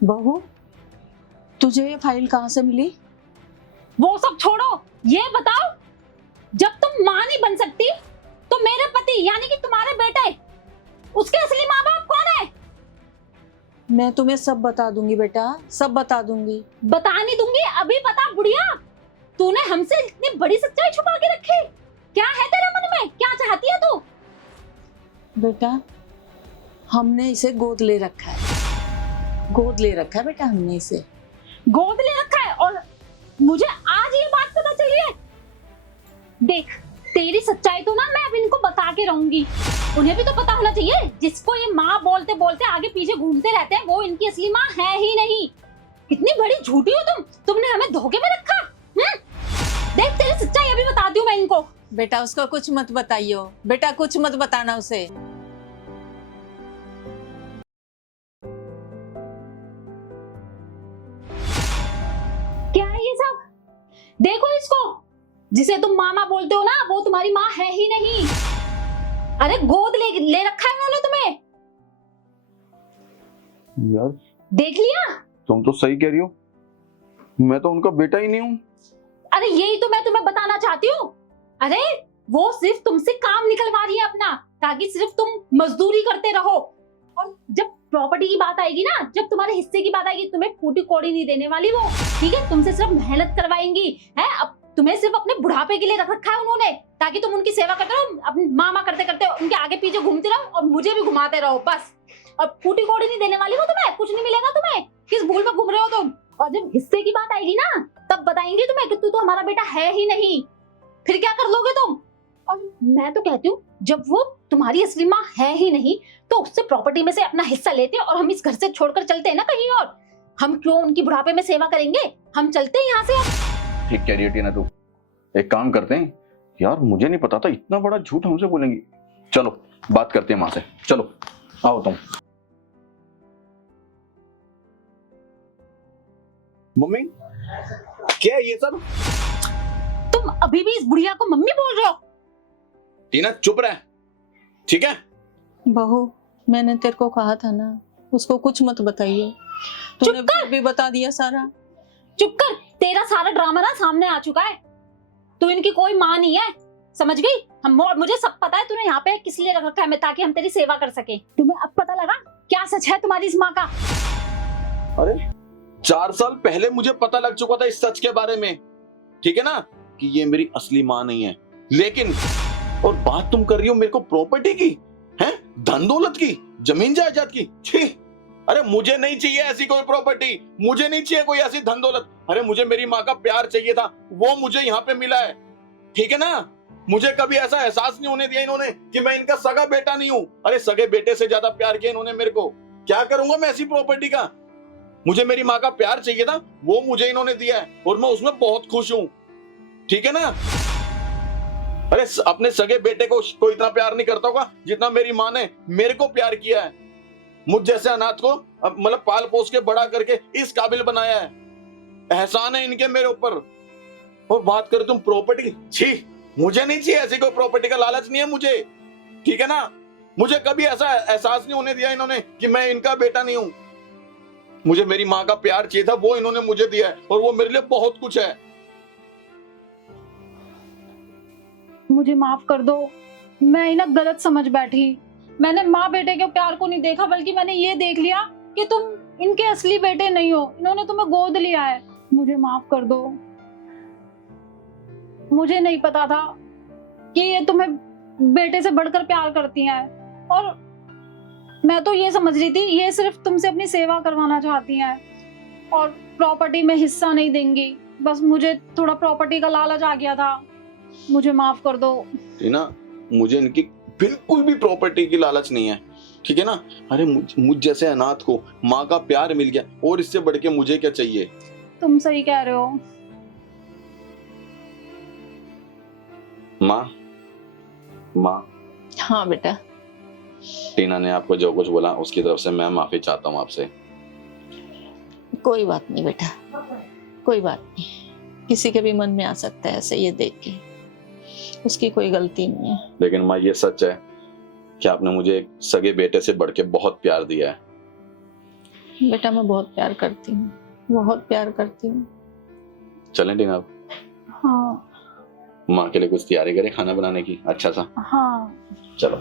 बहू, तुझे ये फाइल कहाँ से मिली? वो सब छोड़ो, ये बताओ, जब तुम माँ नहीं बन सकती तो मेरे पति यानी कि तुम्हारे बेटे, उसके असली माँ बाप कौन है? मैं तुम्हें सब बता दूंगी बेटा, सब बता दूंगी। बता नहीं दूंगी, अभी बता बुढ़िया। तूने हमसे इतनी बड़ी सच्चाई छुपा के रखी, क्या है तेरे मन में, क्या चाहती है तू? बेटा, हमने इसे गोद ले रखा है, गोद ले रखा है बेटा, हमने इसे गोद ले रखा है और मुझे आज ये बात पता चली है। देख, तेरी सच्चाई तो ना मैं अब इनको बता के रहूंगी। उन्हें भी तो पता होना चाहिए, जिसको ये माँ बोलते बोलते आगे पीछे घूमते रहते हैं वो इनकी असली माँ है ही नहीं। कितनी बड़ी झूठी हो तुम, तुमने हमें धोखे में रखा। देख, तेरी सच्चाई अभी बताती हूँ मैं इनको। बेटा, उसको कुछ मत बताइयो बेटा, कुछ मत बताना उसे। क्या है ये सब? देखो इसको, जिसे तुम मामा बोलते हो ना, वो तुम्हारी माँ है ही नहीं। अरे गोद ले रखा है उन्होंने तुम्हें। यार देख लिया? तुम तो सही कह रही हो, मैं तो उनका बेटा ही नहीं हूँ। अरे यही तो मैं तुम्हें बताना चाहती हूँ। अरे वो सिर्फ तुमसे काम निकलवा रही है अपना, ताकि सिर्फ तुम मजदूरी करते रहो। और जब प्रॉपर्टी की बात आएगी ना, जब तुम्हारे हिस्से की बात आएगी, तुम्हें फूटी कौड़ी नहीं देने वाली वो, ठीक है? तुमसे सिर्फ मेहनत करवाएंगी है। अब तुम्हें सिर्फ अपने बुढ़ापे के लिए रख रखा है उन्होंने, ताकि तुम उनकी सेवा करते रहो, अपनी मामा करते करते उनके आगे पीछे घूमते रहो और मुझे भी घुमाते रहो बस। और फूटी कौड़ी नहीं देने वाली वो तुम्हें, कुछ नहीं मिलेगा तुम्हें। किस भूल में घूम रहे हो तुम? और जब हिस्से की बात आएगी ना, तब बताएंगे तुम्हें कि तू तो हमारा बेटा है ही नहीं। फिर क्या कर लोगे तुम? और मैं तो कहती हूँ, जब वो तुम्हारी असली माँ है ही नहीं, तो उससे प्रॉपर्टी में से अपना हिस्सा लेते और हम इस घर से छोड़कर चलते हैं ना कहीं और। हम क्यों उनकी बुढ़ापे में सेवा करेंगे? हम चलते हैं यहाँ से। ठीक कह रही है टीना तू। एक काम करते हैं यार, मुझे नहीं पता था इतना बड़ा झूठ हमसे बोलेंगी। चलो बात करते हैं माँ से, चलो आओ तुम। मम्मी, क्या है ये सब? तुम अभी भी इस बुढ़िया को मम्मी बोल रहे हो? टीना चुप रह, ठीक है? बहू, मैंने तेरे को कहा था ना, उसको कुछ मत बताइए। तूने फिर भी बता दिया सारा। चुप कर, तेरा सारा ड्रामा ना सामने आ चुका है। तू इनकी कोई माँ नहीं है, समझ गई? मुझे सब पता है तूने यहाँ पे किस लिए रख रखा है, ताकि हम तेरी सेवा कर सके। तुम्हें अब पता लगा क्या सच है तुम्हारी इस माँ का? अरे 4 साल पहले मुझे पता लग चुका था इस सच के बारे में, ठीक है ना, कि ये मेरी असली माँ नहीं है। लेकिन और बात तुम कर रही हो मेरे को प्रॉपर्टी की, हैं, धन दौलत की, जमीन जायदाद की। छी, अरे मुझे नहीं चाहिए ऐसी कोई प्रॉपर्टी, मुझे नहीं चाहिए कोई ऐसी धन दौलत। अरे मुझे मेरी माँ का प्यार चाहिए था, वो मुझे यहाँ पे मिला है, ठीक है ना? मुझे कभी ऐसा एहसास नहीं होने दिया इन्होंने कि मैं इनका सगा बेटा नहीं हूँ। अरे सगे बेटे से ज्यादा प्यार किया इन्होंने मेरे को। क्या करूंगा मैं ऐसी प्रॉपर्टी का? मुझे मेरी माँ का प्यार चाहिए था, वो मुझे इन्होंने दिया है और मैं उसमें बहुत खुश हूँ, ठीक है ना? अरे अपने सगे बेटे को कोई इतना प्यार नहीं करता होगा जितना मेरी माँ ने मेरे को प्यार किया है। मुझ जैसे अनाथ को मतलब पाल पोस के बड़ा करके इस काबिल बनाया है। एहसान है इनके मेरे ऊपर। और बात करें तुम प्रॉपर्टी की, छी, मुझे नहीं चाहिए ऐसी कोई प्रॉपर्टी का लालच नहीं है मुझे, ठीक है ना? मुझे कभी ऐसा एहसास नहीं होने दिया इन्होंने कि मैं इनका बेटा नहीं हूं। मुझे मेरी माँ का प्यार चाहिए था, वो इन्होंने मुझे दिया है और वो मेरे लिए बहुत कुछ है। मुझे माफ कर दो, मैं ना गलत समझ बैठी। मैंने माँ बेटे के प्यार को नहीं देखा, बल्कि मैंने ये देख लिया कि तुम इनके असली बेटे नहीं हो, इन्होंने तुम्हें गोद लिया है। मुझे माफ कर दो, मुझे नहीं पता था कि ये तुम्हें बेटे से बढ़कर प्यार करती हैं। और मैं तो ये समझ रही थी ये सिर्फ तुमसे अपनी सेवा करवाना चाहती हैं और प्रॉपर्टी में हिस्सा नहीं देंगी। बस मुझे थोड़ा प्रॉपर्टी का लालच आ गया था, मुझे माफ कर दो। टीना, मुझे इनकी बिल्कुल भी प्रॉपर्टी की लालच नहीं है, ठीक है ना? अरे मुझ जैसे अनाथ को माँ का प्यार मिल गया और इससे बढ़ के मुझे क्या चाहिए? तुम सही कह रहे हो। माँ, माँ। हाँ बेटा। टीना ने आपको जो कुछ बोला उसकी तरफ से मैं माफी चाहता हूँ आपसे। कोई बात नहीं बेटा, कोई बात नहीं, किसी के भी मन में आ सकता है ऐसे ये देख के, उसकी कोई गलती नहीं है। लेकिन माँ ये सच है कि आपने मुझे एक सगे बेटे से बढ़ के बहुत प्यार दिया है। बेटा मैं बहुत प्यार करती हूँ, बहुत प्यार करती हूँ। चलें डिनर? हाँ माँ के लिए कुछ तैयारी करें खाना बनाने की अच्छा सा। हाँ। चलो।